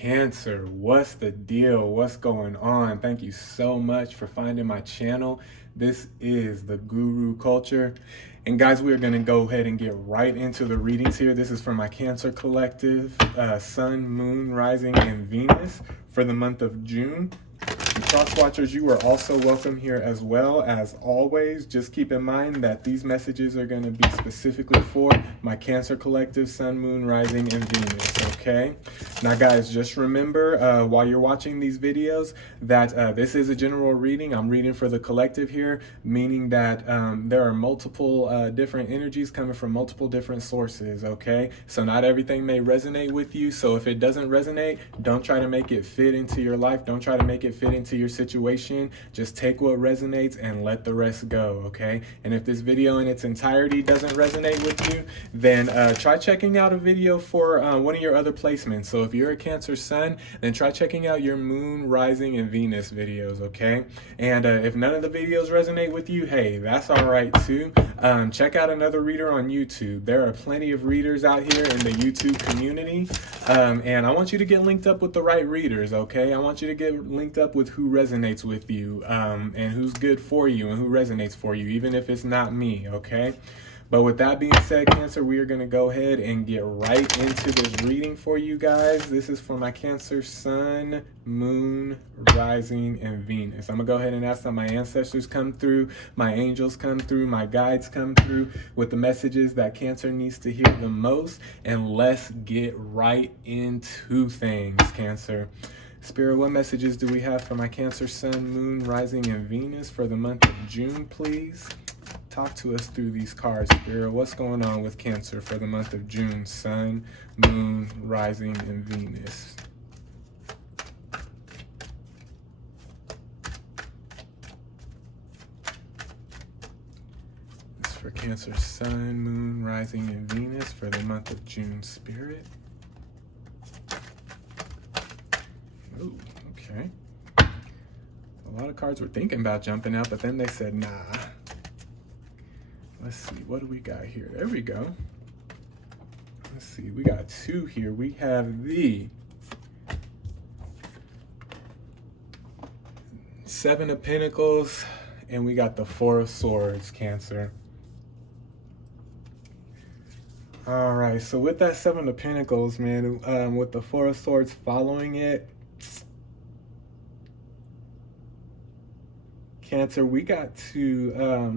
Cancer, what's the deal? What's going on? Thank you so much for finding my channel. This is the Guru Culture. And guys, we are going to go ahead and get right into the readings here. This is from my Cancer Collective, Sun, Moon, Rising, and Venus for the month of June. Cross watchers, you are also welcome here as well. As always, just keep in mind that these messages are going to be specifically for my Cancer Collective, Sun, Moon, Rising, and Venus, okay? Now guys, just remember while you're watching these videos that this is a general reading. I'm reading for the collective here, meaning that there are multiple different energies coming from multiple different sources, okay? So not everything may resonate with you. So if it doesn't resonate, don't try to make it fit into your life. Don't try to make it fit into your situation. Just take what resonates and let the rest go, okay? And if this video in its entirety doesn't resonate with you, then try checking out a video for one of your other placements. So if you're a Cancer Sun, then try checking out your Moon, Rising, and Venus videos, okay? And if none of the videos resonate with you, hey, that's all right too. Check out another reader on YouTube. There are plenty of readers out here in the YouTube community, and I want you to get linked up with the right readers, okay? I want you to get linked up with who resonates with you, and who's good for you and who resonates for you, even if it's not me, okay? But with that being said, Cancer, we are going to go ahead and get right into this reading for you guys. This is for my Cancer Sun, Moon, Rising, and Venus. I'm going to go ahead and ask that my ancestors come through, my angels come through, my guides come through with the messages that Cancer needs to hear the most. And let's get right into things, Cancer. Spirit, what messages do we have for my Cancer Sun, Moon, Rising, and Venus for the month of June, please? Talk to us through these cards, Spirit. What's going on with Cancer for the month of June? Sun, Moon, Rising, and Venus. It's for Cancer, Sun, Moon, Rising, and Venus for the month of June, Spirit. Ooh, okay. A lot of cards were thinking about jumping out, but then they said, nah. Let's see, what do we got here? There we go. Let's see, we got two here. We have the Seven of Pentacles, and we got the Four of Swords, Cancer. All right, so with that Seven of Pentacles, man, with the Four of Swords following it, Cancer, we got to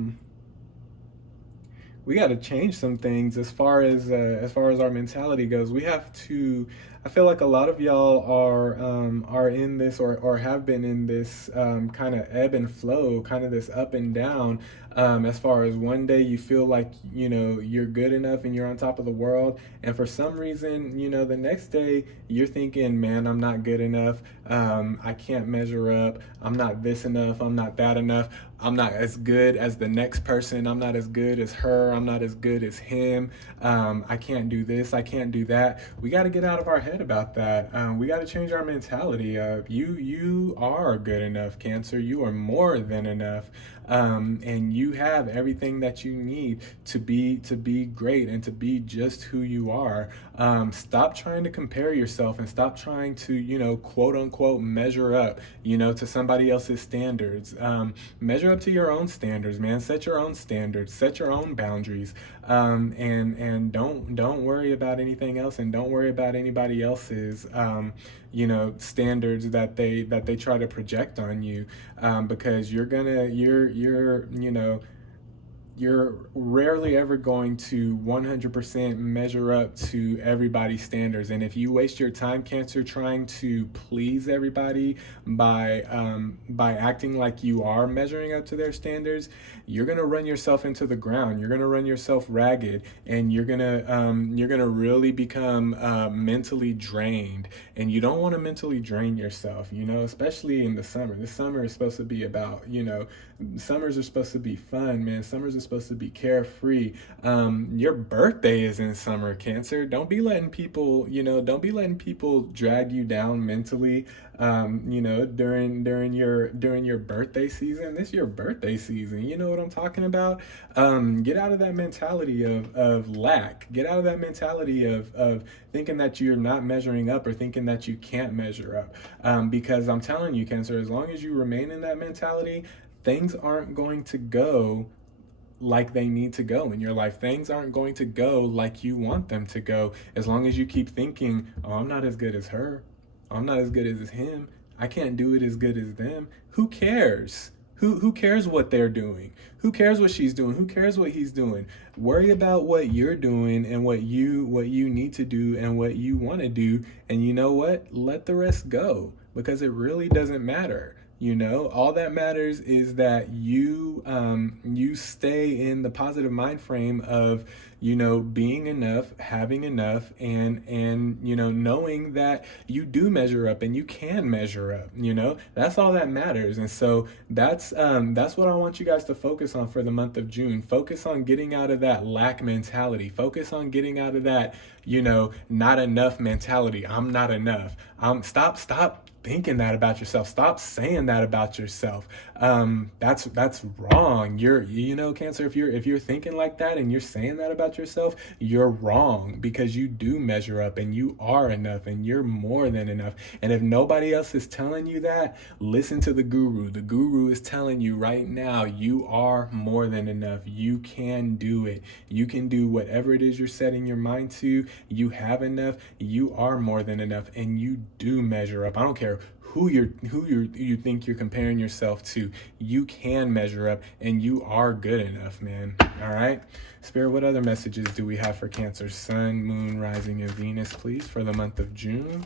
change some things as far as our mentality goes. We have to. I feel like a lot of y'all are in this or have been in this kind of ebb and flow, kind of this up and down. As far as one day you feel like, you know, you're good enough and you're on top of the world, and for some reason, you know, the next day you're thinking, man, I'm not good enough. I can't measure up. I'm not this enough. I'm not that enough. I'm not as good as the next person. I'm not as good as her. I'm not as good as him. I can't do this. I can't do that. We got to get out of our head about that. We got to change our mentality. You are good enough, Cancer. You are more than enough. And you have everything that you need to be great and to be just who you are. Stop trying to compare yourself and stop trying to, you know, quote unquote measure up, you know, to somebody else's standards. Measure up to your own standards, man. Set your own standards, set your own boundaries, and don't worry about anything else, and don't worry about anybody else's you know, standards that they try to project on you, because you're you know, you're rarely ever going to 100% measure up to everybody's standards. And if you waste your time, Cancer, trying to please everybody by acting like you are measuring up to their standards, you're gonna run yourself into the ground. You're gonna run yourself ragged, and you're gonna really become mentally drained. And you don't want to mentally drain yourself, you know, especially in the summer. The summer is supposed to be about, you know, summers are supposed to be fun, man. Summers are is supposed to be carefree. Your birthday is in summer, Cancer. Don't be letting people, don't be letting people drag you down mentally. During your birthday season. This is your birthday season. You know what I'm talking about? Get out of that mentality of lack. Get out of that mentality of thinking that you're not measuring up or thinking that you can't measure up. Because I'm telling you, Cancer, as long as you remain in that mentality, things aren't going to go like they need to go in your life. Things aren't going to go like you want them to go. As long as you keep thinking, oh, I'm not as good as her. I'm not as good as him. I can't do it as good as them. Who cares? Who cares what they're doing? Who cares what she's doing? Who cares what he's doing? Worry about what you're doing and what you need to do and what you want to do. And you know what? Let the rest go, because it really doesn't matter. All that matters is that you stay in the positive mind frame of, being enough, having enough, and knowing that you do measure up and you can measure up. That's all that matters. And so that's what I want you guys to focus on for the month of June. Focus on getting out of that lack mentality. Focus on getting out of that, not enough mentality. I'm not enough. Stop thinking that about yourself. Stop saying that about yourself. That's wrong. Cancer, if you're thinking like that and you're saying that about yourself, you're wrong, because you do measure up and you are enough and you're more than enough. And if nobody else is telling you that, listen to the guru. The guru is telling you right now, you are more than enough. You can do it. You can do whatever it is you're setting your mind to. You have enough. You are more than enough, and you do measure up. I don't care who you think you're comparing yourself to. You can measure up, and you are good enough, man. All right, Spirit, what other messages do we have for Cancer? Sun, Moon, Rising, and Venus, please, for the month of June.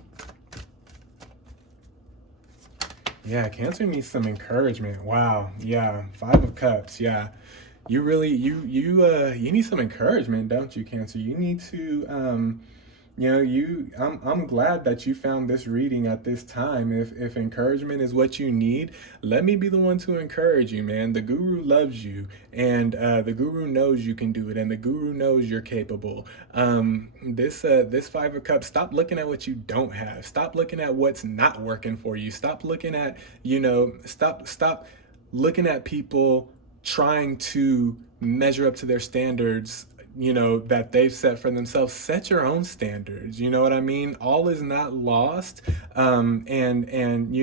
Yeah, Cancer needs some encouragement. Wow. Yeah, Five of Cups. Yeah, you really you need some encouragement, don't you, Cancer? You need to I'm glad that you found this reading at this time. If encouragement is what you need, let me be the one to encourage you, man. The guru loves you, and the guru knows you can do it, and the guru knows you're capable. This Five of Cups, stop looking at what you don't have. Stop looking at what's not working for you. Stop looking at, stop looking at people trying to measure up to their standards, that they've set for themselves. Set your own standards. You know what I mean? All is not lost. And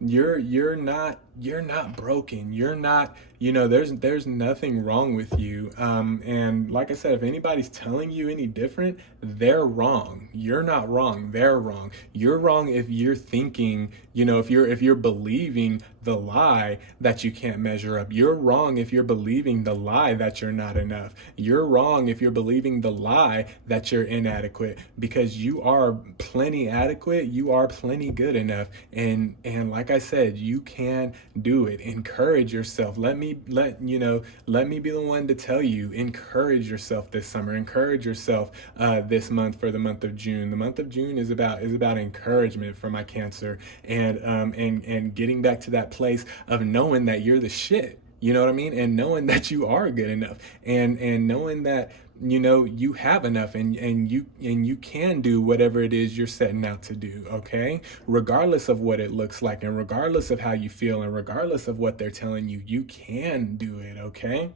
you're not broken. You're not, there's nothing wrong with you. And like I said, if anybody's telling you any different, they're wrong. You're not wrong. They're wrong. You're wrong if you're thinking, if you're believing the lie that you can't measure up. You're wrong if you're believing the lie that you're not enough. You're wrong if you're believing the lie that you're inadequate, because you are plenty adequate. You are plenty good enough. And like I said, you can do it. Encourage yourself. Let me be the one to tell you, encourage yourself this summer. Encourage yourself this month, for the month of June. The month of June is about encouragement for my Cancer, and getting back to that place of knowing that you're the shit. You know what I mean? And knowing that you are good enough, and knowing that you have enough, and you can do whatever it is you're setting out to do. Okay, regardless of what it looks like, and regardless of how you feel, and regardless of what they're telling you, you can do it. Okay,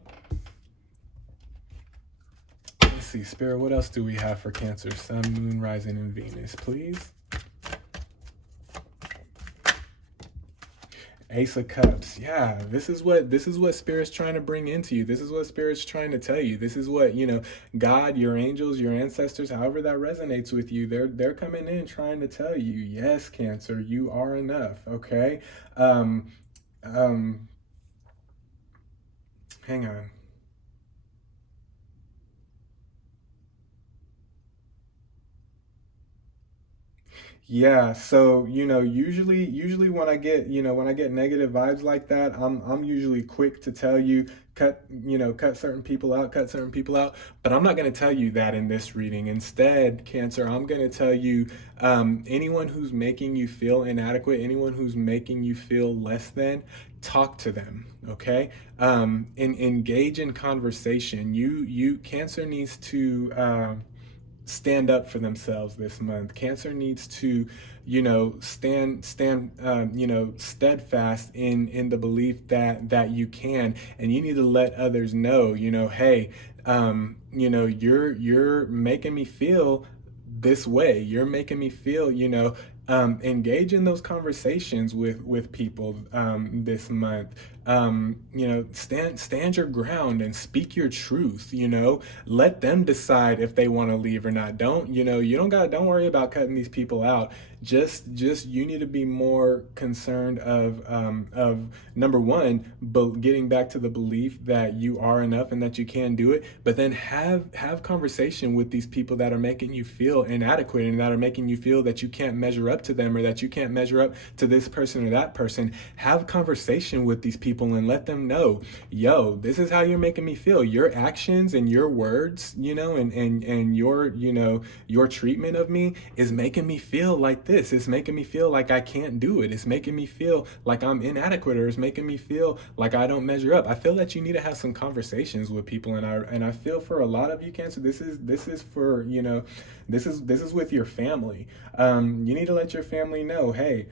let's see, Spirit, what else do we have for Cancer? Sun, Moon, Rising, and Venus, please. Ace of Cups. Yeah, this is what Spirit's trying to bring into you. This is what Spirit's trying to tell you. This is what, God, your angels, your ancestors, however that resonates with you, they're coming in trying to tell you, yes, Cancer, you are enough. Okay. Hang on. Yeah, so usually when I get when I get negative vibes like that, I'm usually quick to tell you cut certain people out, cut certain people out. But I'm not going to tell you that in this reading. Instead, Cancer, I'm going to tell you anyone who's making you feel inadequate, anyone who's making you feel less than, talk to them. Okay, and engage in conversation. You Cancer needs to. Stand up for themselves this month. Cancer needs to, stand, steadfast in the belief that you can, and you need to let others know, hey, you're making me feel this way. You're making me feel, engage in those conversations with people this month. Stand your ground and speak your truth. Let them decide if they want to leave or not. Don't worry about cutting these people out. Just you need to be more concerned of number one, but getting back to the belief that you are enough and that you can do it. But then have conversation with these people that are making you feel inadequate and that are making you feel that you can't measure up to them, or that you can't measure up to this person or that person. Have conversation with these people and let them know, yo, this is how you're making me feel. Your actions and your words, and your treatment of me is making me feel like this. It's making me feel like I can't do it. It's making me feel like I'm inadequate, or it's making me feel like I don't measure up. I feel that you need to have some conversations with people, and I feel for a lot of you, Cancer, this is for, this is with your family. You need to let your family know, hey,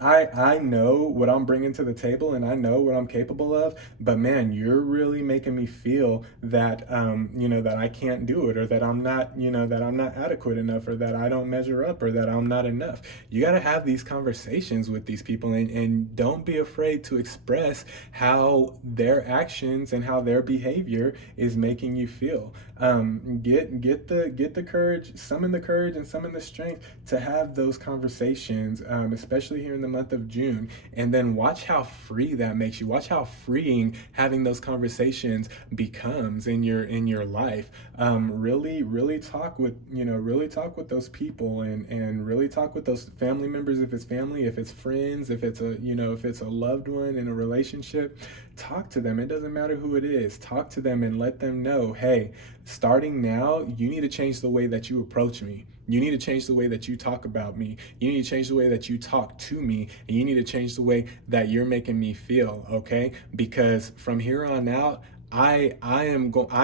I know what I'm bringing to the table, and I know what I'm capable of, but man, you're really making me feel that that I can't do it, or that I'm not, that I'm not adequate enough, or that I don't measure up, or that I'm not enough. You got to have these conversations with these people, and don't be afraid to express how their actions and how their behavior is making you feel. Get the courage, summon the courage and summon the strength to have those conversations, especially here in the month of June. And then watch how free that makes you. Watch how freeing having those conversations becomes in your life. Really talk with really talk with those people, and really talk with those family members, if it's family, if it's friends, if it's a loved one in a relationship. Talk to them. It doesn't matter who it is. Talk to them and let them know, hey, starting now, you need to change the way that you approach me. You need to change the way that you talk about me. You need to change the way that you talk to me. And you need to change the way that you're making me feel, okay? Because from here on out, I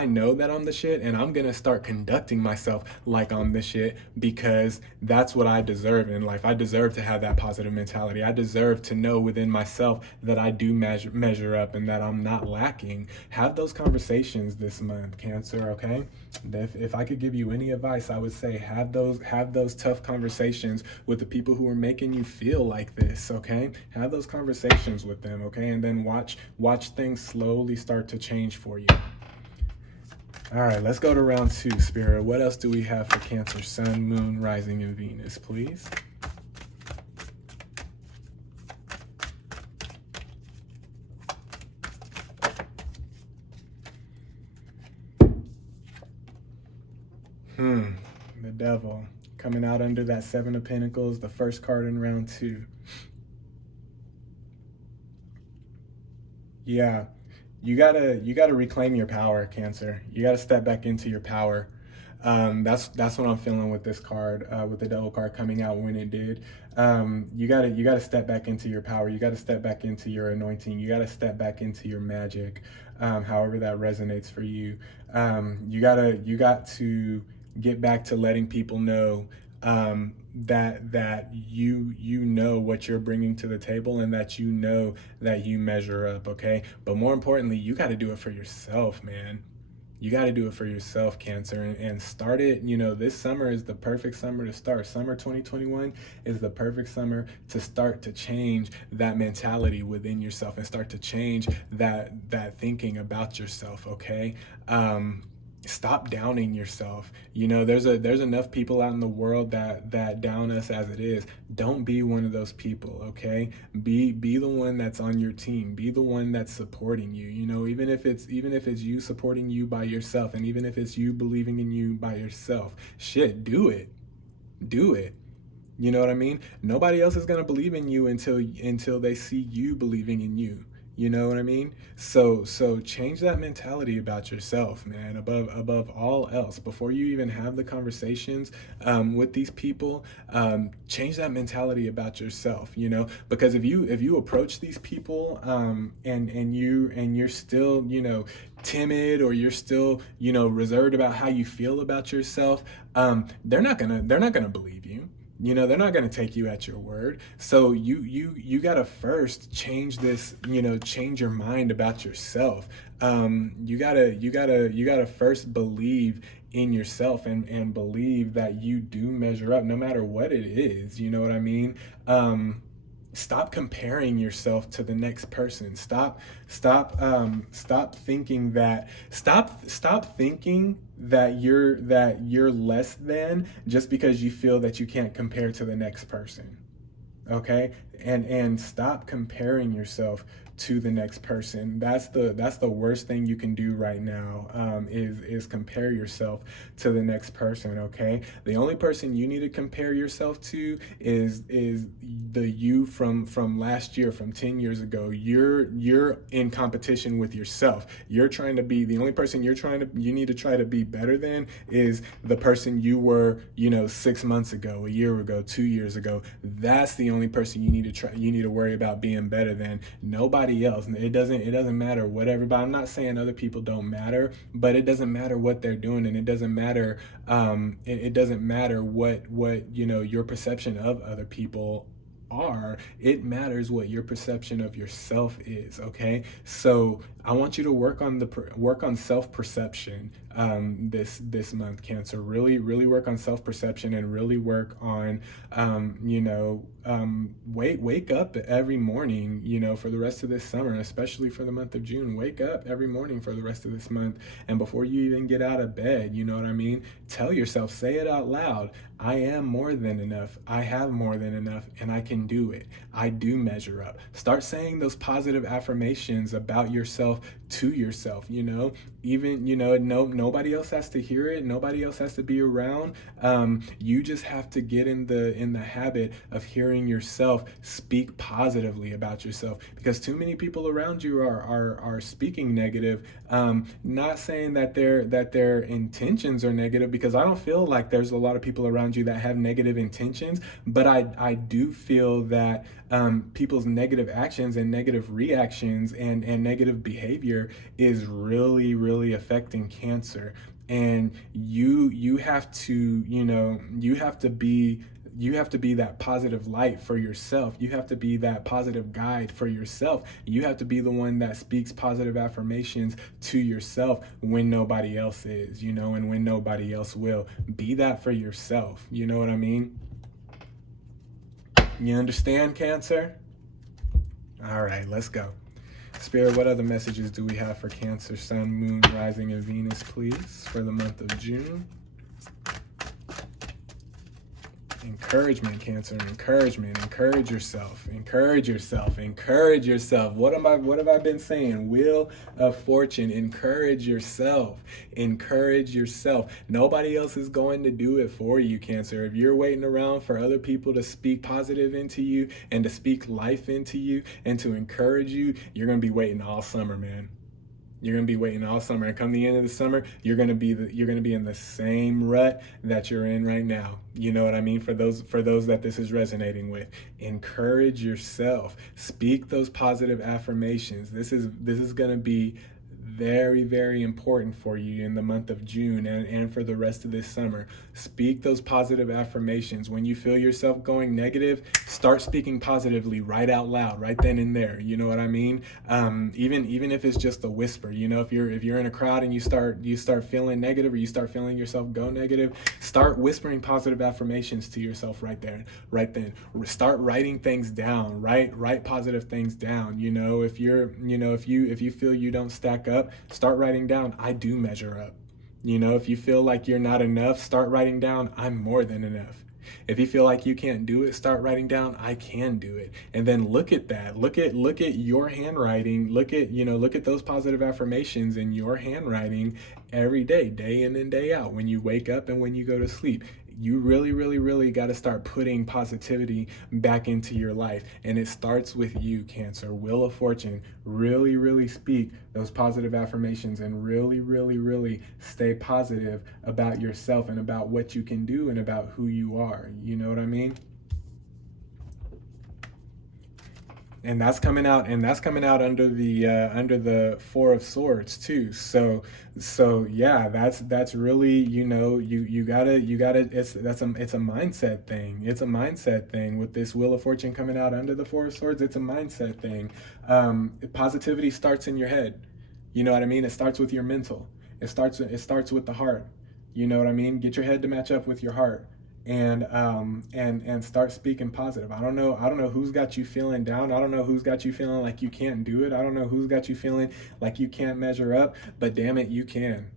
know that I'm the shit, and I'm gonna start conducting myself like I'm the shit, because that's what I deserve in life. I deserve to have that positive mentality. I deserve to know within myself that I do measure up and that I'm not lacking. Have those conversations this month, Cancer, okay? If I could give you any advice, I would say have those tough conversations with the people who are making you feel like this, okay? Have those conversations with them, okay? And then watch things slowly start to change for you. All right, let's go to round two, Spirit. What else do we have for Cancer? Sun, Moon, Rising, and Venus, please. The Devil coming out under that Seven of Pentacles, the first card in round two. Yeah, you gotta reclaim your power, Cancer. You gotta step back into your power. That's what I'm feeling with this card, with the Devil card coming out when it did. You gotta step back into your power. You gotta step back into your anointing. You gotta step back into your magic, however that resonates for you. You got to get back to letting people know that you know what you're bringing to the table, and that you know that you measure up, okay? But more importantly, you got to do it for yourself, man. You got to do it for yourself, Cancer, and start it. This summer is the perfect summer to start. Summer 2021 is the perfect summer to start to change that mentality within yourself, and start to change that thinking about yourself, okay? Stop downing yourself. There's enough people out in the world that down us as it is. Don't be one of those people, okay? Be the one that's on your team. Be the one that's supporting you. Even if it's you supporting you by yourself, and even if it's you believing in you by yourself, shit, do it. Do it. You know what I mean? Nobody else is going to believe in you until they see you believing in you. You know what I mean? So change that mentality about yourself, man. Above all else, before you even have the conversations with these people, change that mentality about yourself. You know, because if you approach these people and you're still, you know, timid, or you're still, you know, reserved about how you feel about yourself, they're not gonna believe you. You know, they're not going to take you at your word. So you got to first change this, you know, change your mind about yourself. You gotta first believe in yourself, and believe that you do measure up no matter what it is. You know what I mean? Stop comparing yourself to the next person. Stop thinking that, stop thinking that you're less than, just because you feel that you can't compare to the next person. Okay? And stop comparing yourself to the next person. That's the worst thing you can do right now, is compare yourself to the next person. Okay, the only person you need to compare yourself to is the you from last year, from 10 years ago. You're in competition with yourself. You're trying to be the only person you need to try to be better than is the person you were, you know, 6 months ago, a year ago, 2 years ago. That's the only person you need to worry about being better than. Nobody else. It doesn't matter what everybody, I'm not saying other people don't matter, but it doesn't matter what they're doing, and it doesn't matter, it doesn't matter what, you know, your perception of other people are. It matters what your perception of yourself is. Okay, so I want you to work on self-perception, this month, Cancer. Really work on self-perception, and really work on, you know, wake up every morning, you know, for the rest of this summer, especially for the month of June. Wake up every morning for the rest of this month, and before you even get out of bed, you know what I mean, tell yourself, say it out loud: I am more than enough. I have more than enough, and I can do it. I do measure up. Start saying those positive affirmations about yourself to yourself. You know, even, you know, nobody else has to hear it. Nobody else has to be around. You just have to get in the habit of hearing yourself speak positively about yourself, because too many people around you are speaking negative. Not saying that their intentions are negative, because I don't feel like there's a lot of people around you that have negative intentions, but I do feel that people's negative actions and negative reactions and negative behavior is really affecting Cancer. And you have to, you know, you have to be that positive light for yourself. You have to be that positive guide for yourself. You have to be the one that speaks positive affirmations to yourself when nobody else is, you know, and when nobody else will. Be that for yourself. You know what I mean? You understand, Cancer? All right, let's go. Spirit, what other messages do we have for Cancer, Sun, Moon, Rising, and Venus, please, for the month of June? Encouragement, Cancer. Encouragement. Encourage yourself. Encourage yourself. Encourage yourself. What have I been saying? Wheel of Fortune. Encourage yourself. Encourage yourself. Nobody else is going to do it for you, Cancer. If you're waiting around for other people to speak positive into you and to speak life into you and to encourage you, you're going to be waiting all summer, man. You're gonna be waiting all summer, and come the end of the summer, you're gonna be in the same rut that you're in right now. You know what I mean? For those that this is resonating with, encourage yourself. Speak those positive affirmations. This is gonna be very important for you in the month of June and for the rest of this summer. Speak those positive affirmations. When you feel yourself going negative, start speaking positively right out loud, right then and there. You know what I mean? Even if it's just a whisper. You know, if you're in a crowd and you start feeling negative, or you start feeling yourself go negative, start whispering positive affirmations to yourself right there, right then. Start writing things down. Write positive things down. You know, if you feel you don't stack up, start writing down, I do measure up. You know, if you feel like you're not enough, start writing down, I'm more than enough. If you feel like you can't do it, start writing down, I can do it. And then look at that. Look at your handwriting. Look at those positive affirmations in your handwriting every day, day in and day out, when you wake up and when you go to sleep. you really, really, really got to start putting positivity back into your life. And it starts with you, Cancer. Wheel of Fortune, really, really speak those positive affirmations and really, really, really stay positive about yourself and about what you can do and about who you are. You know what I mean? And that's coming out, under the Four of Swords too. So yeah, that's really, you gotta, it's a mindset thing. It's a mindset thing with this Wheel of Fortune coming out under the Four of Swords. It's a mindset thing. Positivity starts in your head. You know what I mean? It starts with your mental. It starts with the heart. You know what I mean? Get your head to match up with your heart, and start speaking positive. I don't know who's got you feeling down. I don't know who's got you feeling like you can't do it. I don't know who's got you feeling like you can't measure up, but damn it, you can.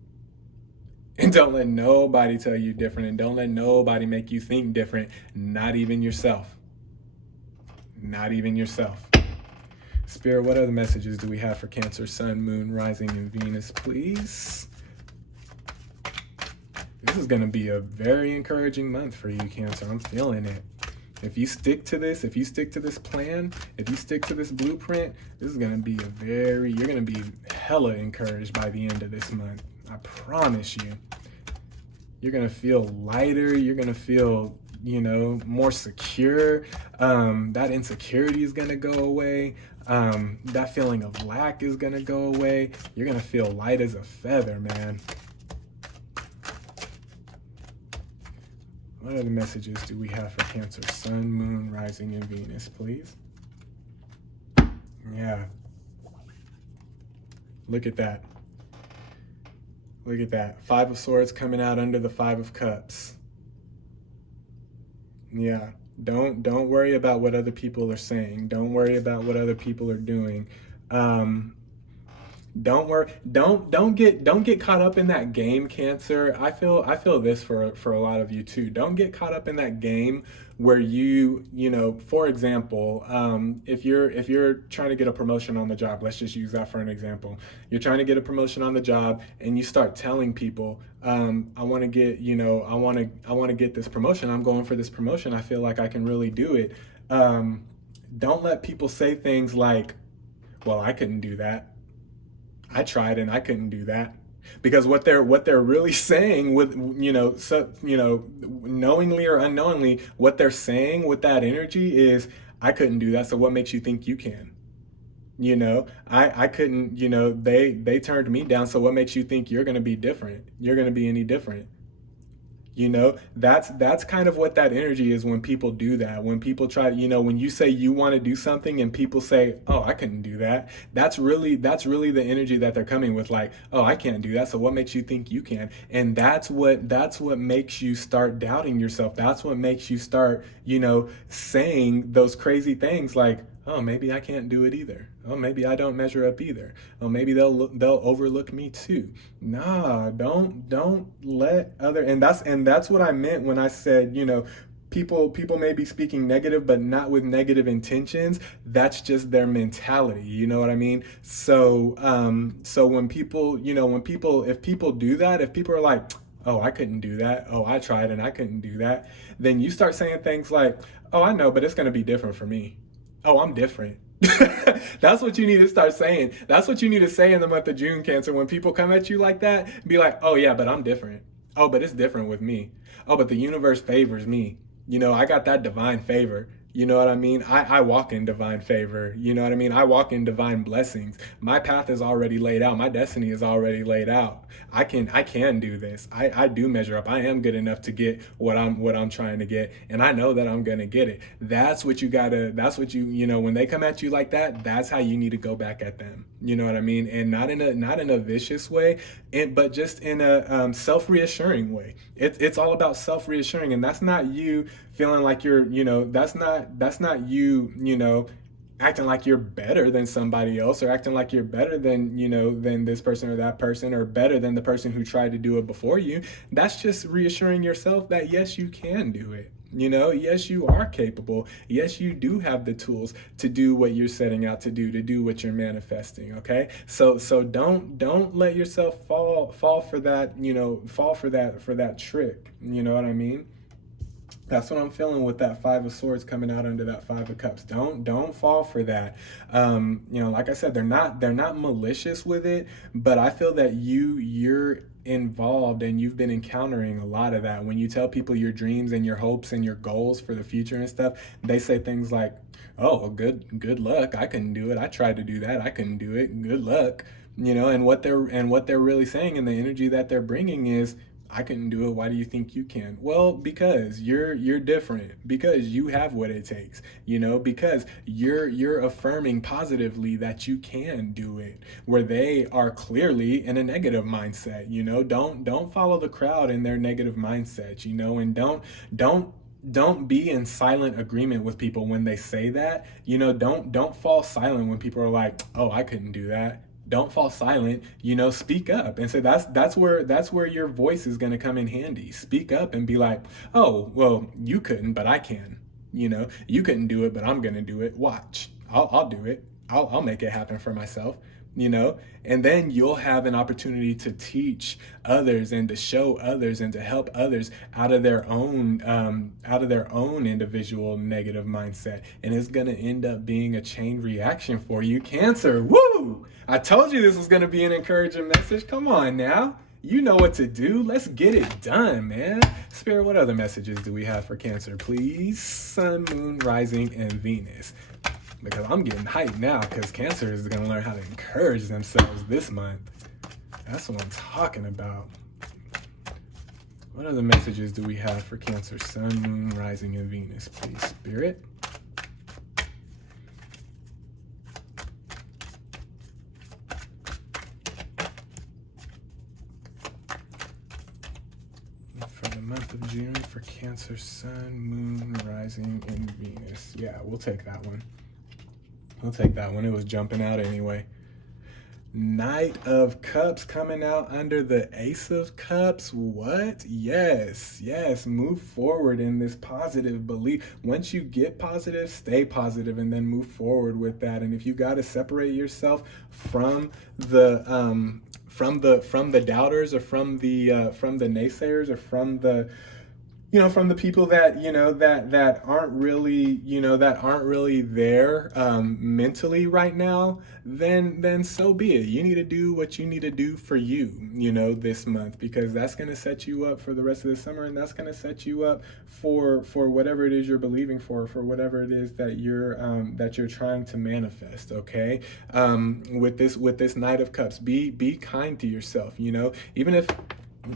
And don't let nobody tell you different, and don't let nobody make you think different, not even yourself. Not even yourself. Spirit, what other messages do we have for Cancer, Sun, Moon, Rising, and Venus, please? This is going to be a very encouraging month for you, Cancer. I'm feeling it. If you stick to this plan, if you stick to this blueprint, this is going to be you're going to be hella encouraged by the end of this month. I promise you. You're going to feel lighter. You're going to feel, more secure. That insecurity is going to go away. That feeling of lack is going to go away. You're going to feel light as a feather, man. What other messages do we have for Cancer, Sun, Moon, Rising, and Venus, please? Yeah. Look at that. Look at that. Five of Swords coming out under the Five of Cups. Yeah. Don't worry about what other people are saying. Don't worry about what other people are doing. Don't worry. Don't get caught up in that game, Cancer. I feel this for a lot of you too. Don't get caught up in that game where for example, if you're trying to get a promotion on the job, let's just use that for an example. You're trying to get a promotion on the job, and you start telling people, I want to get, I want to get this promotion. I'm going for this promotion. I feel like I can really do it. Don't let people say things like, well, I couldn't do that. I tried and I couldn't do that. Because what they're really saying with, knowingly or unknowingly, what they're saying with that energy is, I couldn't do that. So what makes you think you can? I couldn't, they turned me down. So what makes you think you're going to be different? You're going to be any different? That's kind of what that energy is when people do that. When people try, when you say you want to do something and people say, oh, I couldn't do that. That's really the energy that they're coming with, like, oh, I can't do that. So what makes you think you can? And that's what makes you start doubting yourself. That's what makes you start, saying those crazy things like, oh, maybe I can't do it either. Oh, maybe I don't measure up either. Oh, maybe they'll overlook me too. Nah, don't let and that's what I meant when I said, people may be speaking negative, but not with negative intentions. That's just their mentality. You know what I mean? So when people, if people do that, if people are like, oh, I couldn't do that. Oh, I tried and I couldn't do that. Then you start saying things like, oh, I know, but it's going to be different for me. Oh, I'm different. That's what you need to start saying. That's what you need to say in the month of June, Cancer. When people come at you like that, be like, oh yeah, but I'm different. Oh, but it's different with me. Oh, but the universe favors me. I got that divine favor. You know what I mean? I walk in divine favor. You know what I mean? I walk in divine blessings. My path is already laid out. My destiny is already laid out. I can do this. I do measure up. I am good enough to get what I'm trying to get. And I know that I'm gonna get it. That's what when they come at you like that, that's how you need to go back at them. You know what I mean? And not in a vicious way, but just in a self-reassuring way. It's all about self-reassuring, and that's not you feeling like you're, that's not you, acting like you're better than somebody else, or acting like you're better than, than this person or that person, or better than the person who tried to do it before you. That's just reassuring yourself that yes, you can do it. Yes, you are capable. Yes, you do have the tools to do what you're setting out to do what you're manifesting. Okay. So don't let yourself fall for that, for that trick. You know what I mean? That's what I'm feeling with that Five of Swords coming out under that Five of Cups. Don't fall for that. Like I said, they're not malicious with it, but I feel that you're involved and you've been encountering a lot of that. When you tell people your dreams and your hopes and your goals for the future and stuff, they say things like, "Oh, well, good luck. I couldn't do it. I tried to do that. I couldn't do it. Good luck." And what they're really saying, and the energy that they're bringing is, I couldn't do it. Why do you think you can? Well, because you're different. Because you have what it takes. Because you're affirming positively that you can do it. Where they are clearly in a negative mindset. Don't follow the crowd in their negative mindset. And don't be in silent agreement with people when they say that. Don't fall silent when people are like, "Oh, I couldn't do that." Don't fall silent. Speak up and say that's where your voice is going to come in handy. Speak up and be like, "Oh, well, you couldn't, but I can." You couldn't do it, but I'm going to do it. Watch. I'll do it. I'll make it happen for myself. And then you'll have an opportunity to teach others and to show others and to help others out of their own individual negative mindset. And it's going to end up being a chain reaction for you, Cancer. Woo! I told you this was going to be an encouraging message. Come on now. You know what to do. Let's get it done, man. Spirit, what other messages do we have for Cancer, please? Sun, Moon, Rising, and Venus. Because I'm getting hyped now because Cancer is going to learn how to encourage themselves this month. That's what I'm talking about. What other messages do we have for Cancer, Sun, Moon, Rising, and Venus, please, Spirit? For the month of June for Cancer, Sun, Moon, Rising, and Venus. Yeah, we'll take that one. I'll take that one. It was jumping out anyway. Knight of Cups coming out under the Ace of Cups. What? Yes. Move forward in this positive belief. Once you get positive, stay positive and then move forward with that. And if you got to separate yourself from the doubters or from the naysayers or from the people that that aren't really there mentally right now, then so be it. You need to do what you need to do for you, this month, because that's going to set you up for the rest of the summer, and that's going to set you up for whatever it is you're believing for whatever it is that you're trying to manifest. Okay, with this Knight of Cups, be kind to yourself. Even if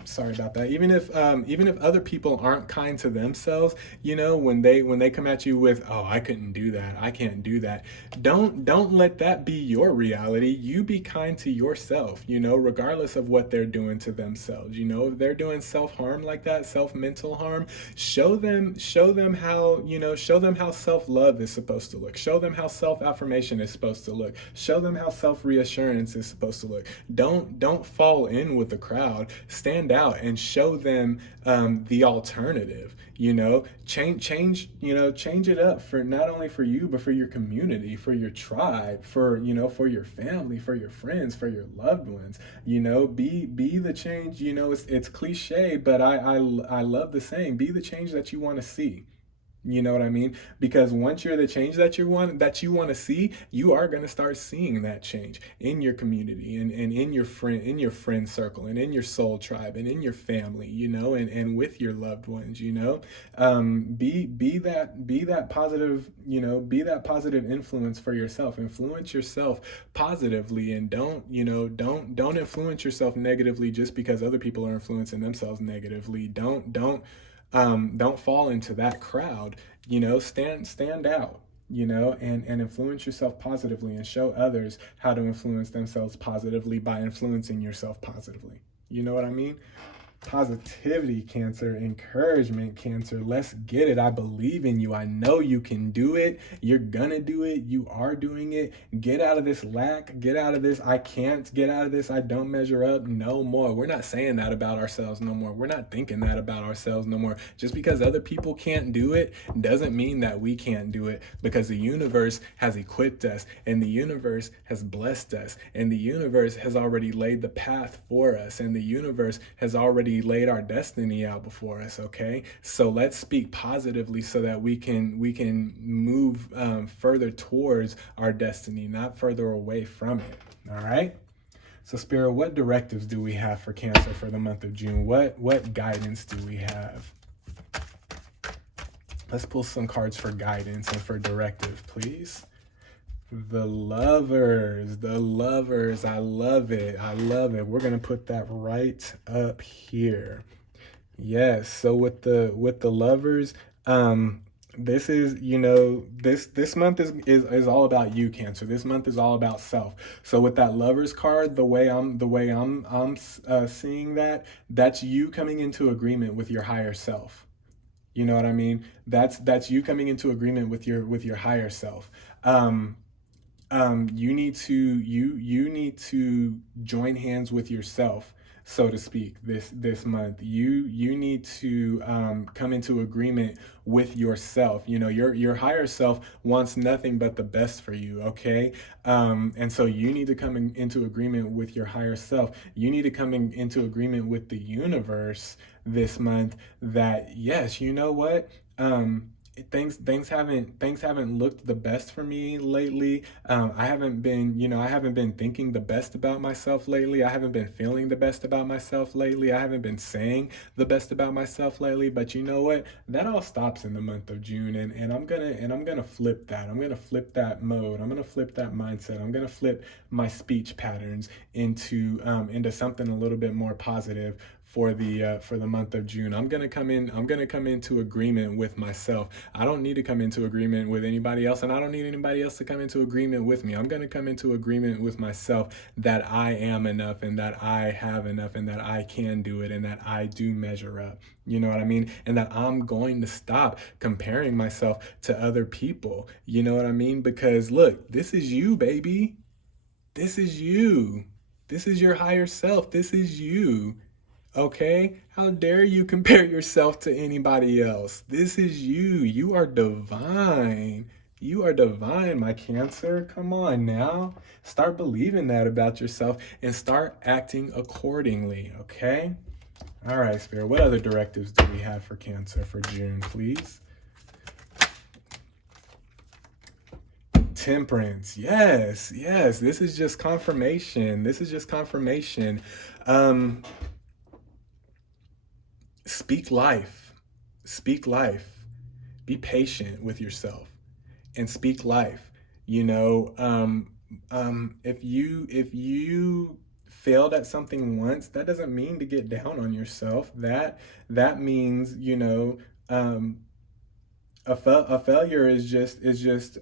sorry about that. Even if other people aren't kind to themselves, when they come at you with, "Oh, I couldn't do that. I can't do that." Don't let that be your reality. You be kind to yourself, regardless of what they're doing to themselves. If they're doing self-harm like that, self-mental harm, show them how self-love is supposed to look. Show them how self-affirmation is supposed to look. Show them how self-reassurance is supposed to look. Don't fall in with the crowd. Stand out and show them the alternative. Change it up, for not only for you but for your community, for your tribe, for your family, for your friends, for your loved ones. Be the change. It's cliche, but I love the saying, be the change that you want to see. You know what I mean? Because once you're the change that you want to see, you are going to start seeing that change in your community and in your friend circle and in your soul tribe and in your family, and with your loved ones. Be that positive influence for yourself. Influence yourself positively, and don't influence yourself negatively just because other people are influencing themselves negatively. Don't fall into that crowd. Stand out, and influence yourself positively and show others how to influence themselves positively by influencing yourself positively. You know what I mean? Positivity, Cancer. Encouragement, Cancer. Let's get it. I believe in you. I know you can do it. You're gonna do it. You are doing it. Get out of this lack. Get out of this "I can't," get out of this "I don't measure up" no more. We're not saying that about ourselves no more. We're not thinking that about ourselves no more. Just because other people can't do it doesn't mean that we can't do it, because the universe has equipped us, and the universe has blessed us, and the universe has already laid the path for us, and the universe has already already laid our destiny out before us, okay? So let's speak positively so that we can move further towards our destiny, not further away from it. All right? So Spirit, what directives do we have for Cancer for the month of June? What guidance do we have? Let's pull some cards for guidance and for directive, please. The lovers, I love it. I love it. We're going to put that right up here. Yes. So with the lovers, this is, this month is all about you, Cancer. This month is all about self. So with that lovers card, the way I'm seeing that's you coming into agreement with your higher self. You know what I mean? That's you coming into agreement with your higher self. You need to join hands with yourself, so to speak, this month. You need to come into agreement with yourself. Your higher self wants nothing but the best for you, okay? And so you need to come into agreement with your higher self. You need to come into agreement with the universe this month that, yes, you know what? Things haven't looked the best for me lately. I haven't been thinking the best about myself lately. I haven't been feeling the best about myself lately. I haven't been saying the best about myself lately. But you know what? That all stops in the month of June, and I'm gonna flip that. I'm gonna flip that mode. I'm gonna flip that mindset. I'm gonna flip my speech patterns into something a little bit more positive for the month of June. I'm gonna come into agreement with myself. I don't need to come into agreement with anybody else, and I don't need anybody else to come into agreement with me. I'm gonna come into agreement with myself that I am enough, and that I have enough, and that I can do it, and that I do measure up. You know what I mean? And that I'm going to stop comparing myself to other people. You know what I mean? Because look, this is you, baby. This is you. This is your higher self. This is you. Okay? How dare you compare yourself to anybody else? This is you. You are divine. You are divine, my Cancer. Come on now. Start believing that about yourself and start acting accordingly, okay? All right, Spirit. What other directives do we have for Cancer for June, please? Temperance. Yes. This is just confirmation. Speak life. Speak life. Be patient with yourself and speak life. If you failed at something once, that doesn't mean to get down on yourself. That means, a failure is just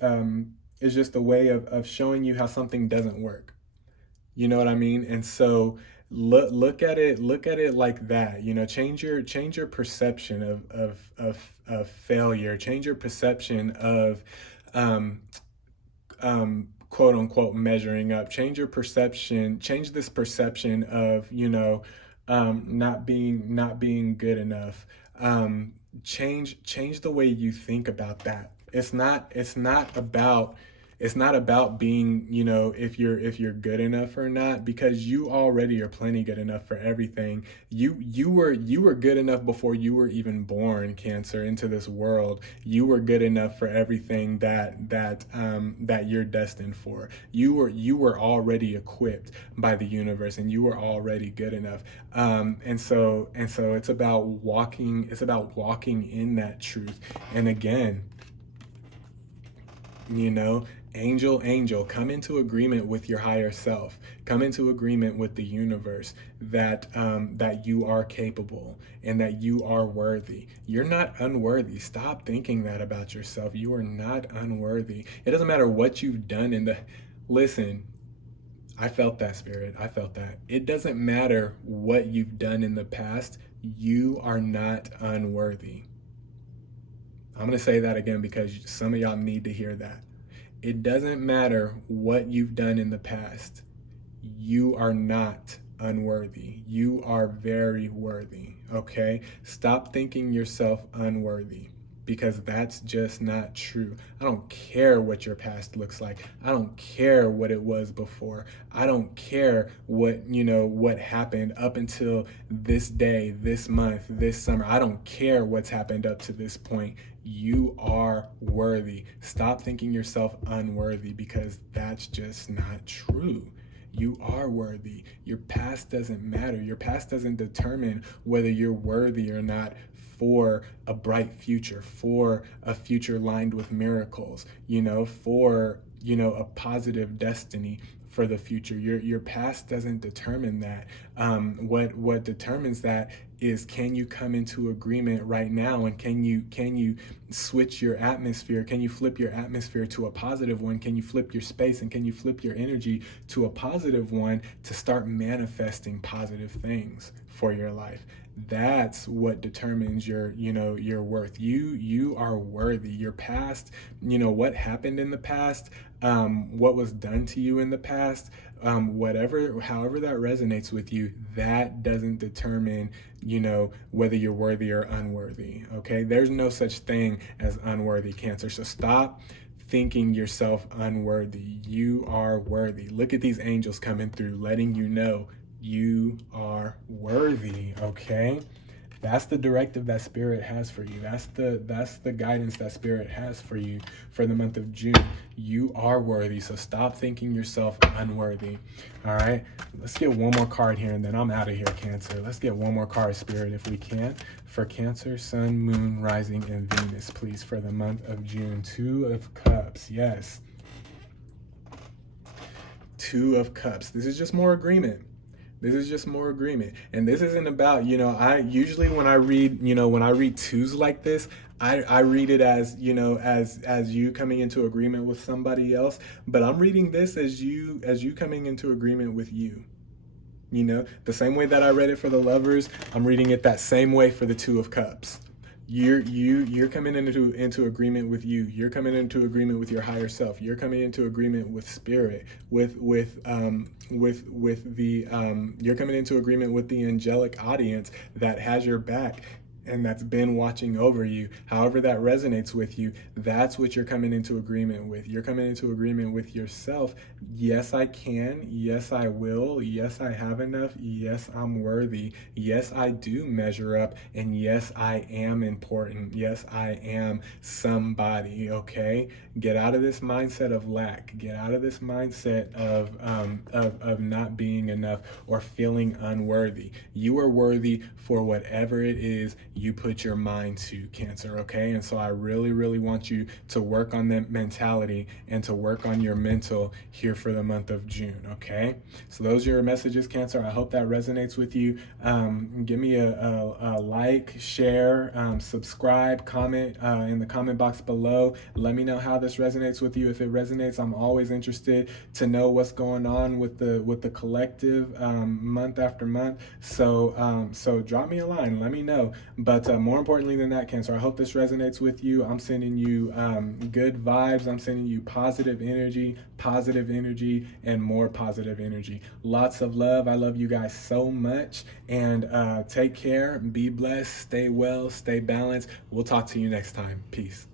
a way of showing you how something doesn't work. You know what I mean? And so look at it like that. Change your perception of failure. Change your perception of quote unquote measuring up. Change this perception of not being good enough. Change the way you think about that. It's not about being, if you're good enough or not, because you already are plenty good enough for everything. You were good enough before you were even born, Cancer, into this world. You were good enough for everything that you're destined for. You were already equipped by the universe, and you were already good enough. And so it's about walking in that truth. And again, angel, come into agreement with your higher self. Come into agreement with the universe that you are capable and that you are worthy. You're not unworthy. Stop thinking that about yourself. You are not unworthy. It doesn't matter what you've done listen, I felt that, Spirit. I felt that. It doesn't matter what you've done in the past. You are not unworthy. I'm going to say that again because some of y'all need to hear that. It doesn't matter what you've done in the past. You are not unworthy. You are very worthy, okay? Stop thinking yourself unworthy, because that's just not true. I don't care what your past looks like. I don't care what it was before. I don't care what happened up until this day, this month, this summer. I don't care what's happened up to this point. You are worthy. Stop thinking yourself unworthy, because that's just not true. You are worthy. Your past doesn't matter. Your past doesn't determine whether you're worthy or not for a bright future, for a future lined with miracles, for, a positive destiny for the future. Your past doesn't determine that. What determines that is, can you come into agreement right now, and can you switch your atmosphere? Can you flip your atmosphere to a positive one? Can you flip your space, and can you flip your energy to a positive one to start manifesting positive things for your life? That's what determines your worth. You are worthy. Your past, what happened in the past, what was done to you in the past, however that resonates with you, that doesn't determine, whether you're worthy or unworthy. Okay, there's no such thing as unworthy, Cancer. So stop thinking yourself unworthy. You are worthy. Look at these angels coming through, letting you know you are worthy. Okay, that's the directive that Spirit has for you. That's the guidance that Spirit has for you for the month of June. You are worthy, so stop thinking yourself unworthy. All right, let's get one more card here, and then I'm out of here, Cancer. Let's get one more card, Spirit, if we can, for Cancer, Sun, Moon, Rising, and Venus, please, for the month of June. Two of Cups. Yes, Two of Cups. This is just more agreement. This is just more agreement. And this isn't about, I usually, when I read twos like this, I read it as, as you coming into agreement with somebody else, but I'm reading this as you coming into agreement with you. The same way that I read it for the Lovers, I'm reading it that same way for the Two of Cups. You're coming into agreement with you. You're coming into agreement with your higher self. You're coming into agreement with Spirit, with the you're coming into agreement with the angelic audience that has your back and that's been watching over you. However that resonates with you, that's what you're coming into agreement with. You're coming into agreement with yourself. Yes, I can. Yes, I will. Yes, I have enough. Yes, I'm worthy. Yes, I do measure up. And yes, I am important. Yes, I am somebody. Okay? Get out of this mindset of lack. Get out of this mindset of not being enough or feeling unworthy. You are worthy for whatever it is you put your mind to, Cancer, okay? And so I really, really want you to work on that mentality and to work on your mental here for the month of June, okay? So those are your messages, Cancer. I hope that resonates with you. Give me a like, share, subscribe, comment in the comment box below. Let me know how this resonates with you. If it resonates, I'm always interested to know what's going on with the collective month after month. So drop me a line. Let me know. But more importantly than that, Cancer, I hope this resonates with you. I'm sending you good vibes. I'm sending you positive energy, and more positive energy. Lots of love. I love you guys so much. And take care. Be blessed. Stay well. Stay balanced. We'll talk to you next time. Peace.